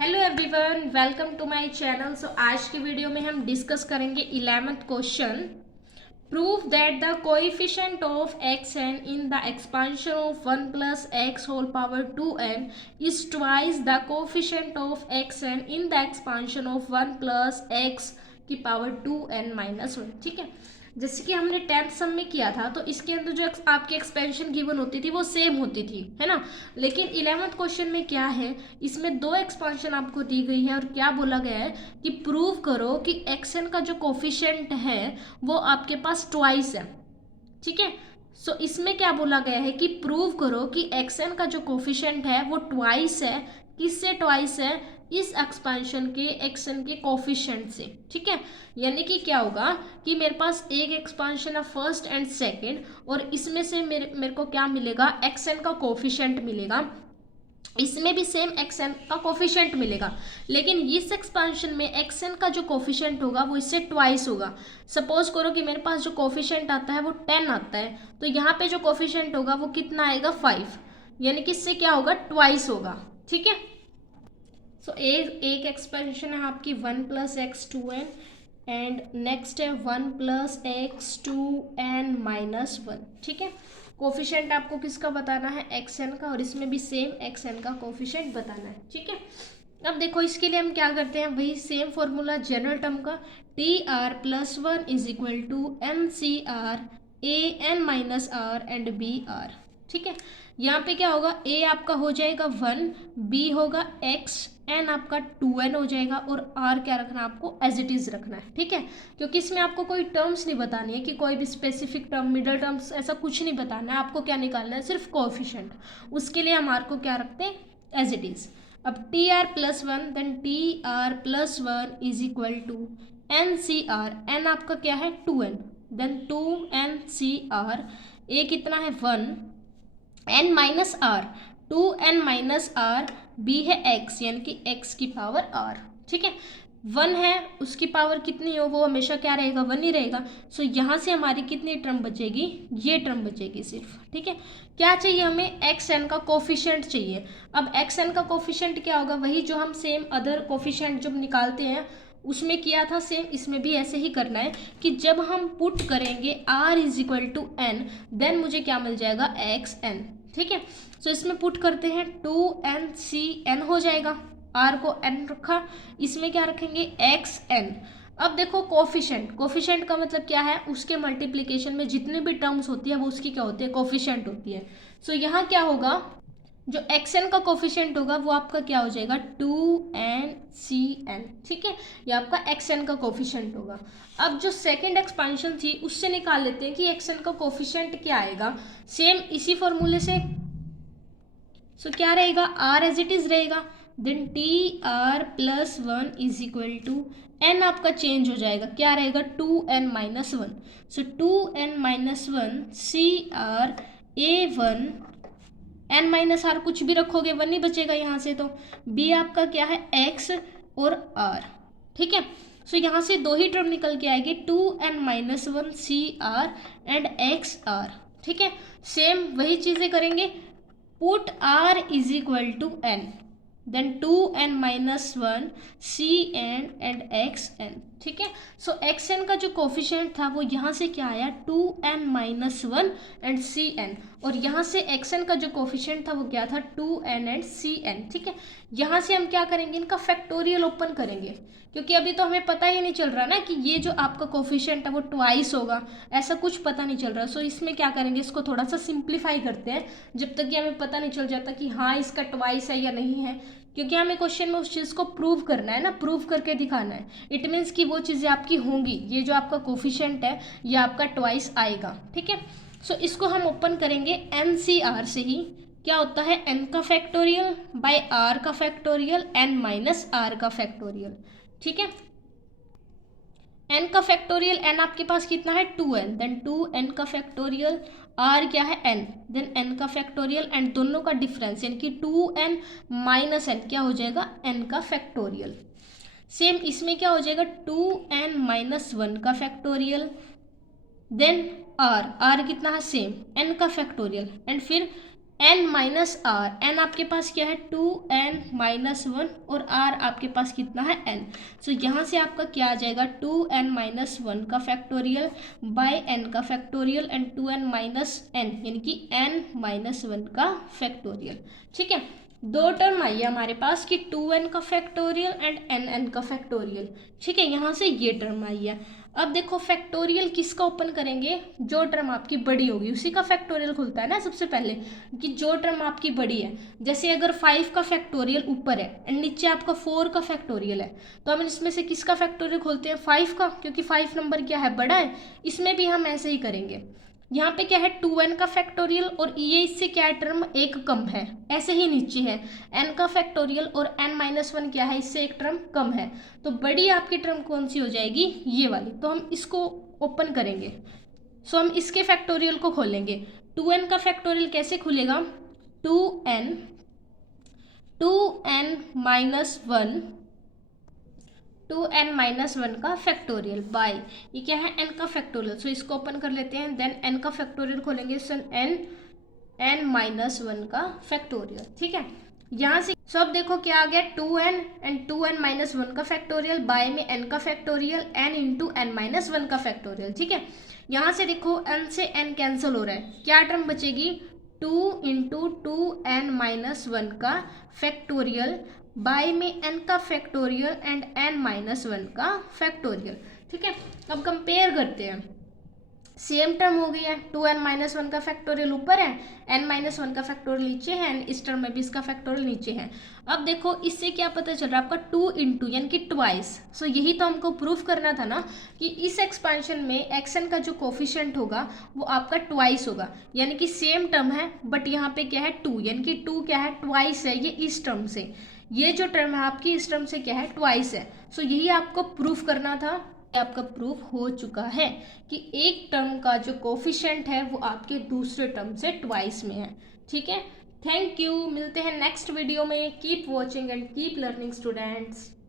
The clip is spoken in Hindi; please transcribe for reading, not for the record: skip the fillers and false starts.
Hello everyone, welcome to my channel. आज की वीडियो में हम डिस्कस करेंगे 11th question. Prove that the coefficient of x n in the expansion of 1 plus x whole power 2n is twice the coefficient of x n in the expansion of 1 plus x की पावर 2n माइनस 1। ठीक है, जैसे कि हमने 10th सम में किया था तो इसके अंदर जो आपकी एक्सपेंशन गिवन होती थी वो सेम होती थी, है ना। लेकिन 11th क्वेश्चन में क्या है, इसमें दो एक्सपांशन आपको दी गई है और क्या बोला गया है कि प्रूव करो कि एक्स एन का जो कोफिशिएंट है वो आपके पास ट्वाइस है। ठीक है, सो इसमें क्या बोला गया है कि प्रूव करो कि एक्स एन का जो कोफिशिएंट है वो ट्वाइस है। किससे ट्वाइस है? इस एक्सपेंशन के एक्स एन के कोफिशिएंट से। ठीक है, यानी कि क्या होगा कि मेरे पास एक एक्सपेंशन है फर्स्ट एंड सेकंड, और इसमें से मेरे को क्या मिलेगा? एक्स एन का कोफिशिएंट मिलेगा। इसमें भी सेम एक्स एन का कोफिशिएंट मिलेगा, लेकिन इस एक्सपेंशन में एक्स एन का जो कोफिशिएंट होगा वो इससे ट्वाइस होगा। सपोज करो कि मेरे पास जो कोफिशिएंट आता है वो 10 आता है, तो यहाँ पे जो कोफिशिएंट होगा वो कितना आएगा? 5, यानी कि इससे क्या होगा? ट्वाइस होगा। ठीक है, सो एक एक्सपेंशन है आपकी 1 plus x 2n, and next है 1 प्लस एक्स 2n माइनस 1। ठीक है, कोफिशिएंट आपको किसका बताना है? एक्स एन का, और इसमें भी सेम एक्स एन का कोफिशिएंट बताना है। ठीक है, अब देखो इसके लिए हम क्या करते हैं, वही सेम फॉर्मूला जनरल टर्म का, T are plus 1 is equal to N C r a n minus r and b r. ठीक है, यहाँ पे क्या होगा? ए आपका हो जाएगा 1, बी होगा एक्स, एन आपका 2n हो जाएगा, और आर क्या रखना है आपको? एज इट इज रखना है। ठीक है, क्योंकि इसमें आपको कोई टर्म्स नहीं बतानी है कि कोई भी स्पेसिफिक टर्म, मिडल टर्म्स, ऐसा कुछ नहीं बताना है आपको। क्या निकालना है? सिर्फ कोएफिशिएंट। उसके लिए हम आर को क्या रखते हैं? As it is. अब T are plus 1, then T R plus 1 is equal to N C R. N आपका क्या है? 2n, देन 2n सी आर। ए कितना है? 1, n minus r, 2n minus r, b है एक्स, यानी कि एक्स की पावर आर। ठीक है, 1 है, उसकी पावर कितनी हो वो हमेशा क्या रहेगा? 1 ही रहेगा। सो यहाँ से हमारी कितनी टर्म बचेगी? ये टर्म बचेगी सिर्फ। ठीक है, क्या चाहिए हमें? एक्स एन का कोफिशिएंट चाहिए। अब एक्स एन का कोफिशिएंट क्या होगा? वही जो हम सेम अदर कोफिशिएंट जब निकालते हैं उसमें किया था, सेम इसमें भी ऐसे ही करना है कि जब हम पुट करेंगे r is equal to N, then मुझे क्या मिल जाएगा? X N. ठीक है, सो इसमें पुट करते हैं 2n सी एन हो जाएगा, r को n रखा, इसमें क्या रखेंगे? X n. अब देखो कोफिशिएंट, कोफिशिएंट का मतलब क्या है? उसके मल्टीप्लिकेशन में जितनी भी टर्म्स होती है वो उसकी क्या होती है? कोफिशिएंट होती है। सो यहाँ क्या होगा? जो एक्स एन का कोफिशिएंट होगा वो आपका क्या हो जाएगा? 2n/cn। ठीक है, ये आपका एक्स एन का कोफिशिएंट होगा। अब जो सेकंड एक्सपेंशन थी उससे निकाल लेते हैं कि एक्स एन का कोफिशिएंट क्या आएगा। सेम इसी फॉर्मूले से। सो क्या रहेगा? आर एज इट इज रहेगा, then T R plus 1 is equal to n आपका चेंज हो जाएगा, क्या रहेगा? 2n-1। So 2n-1 C r a 1, n minus r कुछ भी रखोगे 1 ही बचेगा यहाँ से। तो बी आपका क्या है? एक्स और आर। ठीक है, सो यहाँ से दो ही टर्म निकल के आएगी, 2n-1 C R and X R. ठीक है, सेम वही चीज़ें करेंगे। Put r is equal to N, then 2n-1 C N and X N. ठीक है, सो एक्स एन का जो कोफिशिएंट था वो यहाँ से क्या आया? 2n-1 एंड सी एन, और यहाँ से एक्स एन का जो कोफिशिएंट था वो क्या था? 2n and C N. ठीक है, यहाँ से हम क्या करेंगे? इनका फैक्टोरियल ओपन करेंगे, क्योंकि अभी तो हमें पता ही नहीं चल रहा ना कि ये जो आपका कोफिशिएंट है वो ट्वाइस होगा, ऐसा कुछ पता नहीं चल रहा। सो इसमें क्या करेंगे? इसको थोड़ा सा सिंप्लीफाई करते हैं जब तक कि हमें पता नहीं चल जाता कि हाँ इसका ट्वाइस है या नहीं है, क्योंकि हमें क्वेश्चन में उस चीज़ को प्रूव करना है ना, प्रूव करके दिखाना है। इट मीन्स कि वो चीज़ें आपकी होंगी, ये जो आपका कोफिशिएंट है ये आपका ट्वाइस आएगा। ठीक है, सो इसको हम ओपन करेंगे एन सी आर से ही। क्या होता है? एन का फैक्टोरियल बाय आर का फैक्टोरियल, एन माइनस आर का फैक्टोरियल। ठीक है, एन का फैक्टोरियल, एन आपके पास कितना है? 2n, देन 2n का फैक्टोरियल, आर क्या है? n, देन n का फैक्टोरियल, एंड दोनों का डिफरेंस यानी कि 2n-n क्या हो जाएगा? n का फैक्टोरियल। सेम इसमें क्या हो जाएगा? 2n-1 का फैक्टोरियल, देन आर, आर कितना है? सेम n का फैक्टोरियल, एंड फिर n माइनस आर, एन आपके पास क्या है 2n माइनस 1 और r आपके पास कितना है n। सो यहाँ से आपका क्या आ जाएगा 2n माइनस 1 का फैक्टोरियल बाय n का factorial and 2n minus n यानी कि n माइनस 1 का फैक्टोरियल। ठीक है, दो टर्म आई है हमारे पास कि 2n का फैक्टोरियल एंड nn का फैक्टोरियल। ठीक है, यहाँ से ये टर्म आई है। अब देखो फैक्टोरियल किसका ओपन करेंगे, जो टर्म आपकी बड़ी होगी उसी का फैक्टोरियल खुलता है ना सबसे पहले, कि जो टर्म आपकी बड़ी है। जैसे अगर 5 का फैक्टोरियल ऊपर है एंड नीचे आपका 4 का फैक्टोरियल है, तो हम इसमें से किसका फैक्टोरियल खोलते हैं 5 का, क्योंकि 5 नंबर क्या है बड़ा है। इसमें भी हम ऐसे ही करेंगे। यहाँ पे क्या है 2n का फैक्टोरियल और ये इससे क्या है टर्म एक कम है, ऐसे ही नीचे है n का फैक्टोरियल और n माइनस 1 क्या है इससे एक टर्म कम है। तो बड़ी आपकी टर्म कौन सी हो जाएगी, ये वाली। तो हम इसको ओपन करेंगे। सो हम इसके फैक्टोरियल को खोलेंगे। 2n का फैक्टोरियल कैसे खुलेगा, 2n माइनस 1, 2n माइनस 1 का फैक्टोरियल बाय ये क्या है n का फैक्टोरियल। सो इसको ओपन कर लेते हैं, देन n का फैक्टोरियल खोलेंगे, सो n माइनस 1 का फैक्टोरियल। ठीक है, यहाँ से सब देखो क्या आ गया 2n एंड 2n माइनस 1 का फैक्टोरियल बाय में n का factorial n into n minus 1 का फैक्टोरियल। ठीक है, यहाँ से देखो n से n कैंसिल हो रहा है, क्या टर्म बचेगी 2 इंटू 2n माइनस 1 का फैक्टोरियल बाय में n का फैक्टोरियल एंड n माइनस 1 का फैक्टोरियल। ठीक है, अब कंपेयर करते हैं, सेम टर्म हो गई है, 2n माइनस 1 का फैक्टोरियल ऊपर है, n माइनस 1 का फैक्टोरियल नीचे है, इस टर्म में भी इसका फैक्टोरियल नीचे है। अब देखो इससे क्या पता चल रहा है आपका 2 इंटू यानी कि ट्वाइस। सो यही तो हमको प्रूफ करना था ना कि इस एक्सपेंशन में xn का जो कोफिशिएंट होगा वो आपका ट्वाइस होगा, यानी कि सेम टर्म है बट यहाँ पे क्या है 2, यानी कि 2 क्या है ट्वाइस है ये इस टर्म से, ये जो टर्म है आपकी इस टर्म से क्या है ट्वाइस है। सो यही आपको प्रूफ करना था, आपका प्रूफ हो चुका है कि एक टर्म का जो कोफिशिएंट है वो आपके दूसरे टर्म से ट्वाइस में है। ठीक है, थैंक यू, मिलते हैं नेक्स्ट वीडियो में। Keep watching and keep learning students.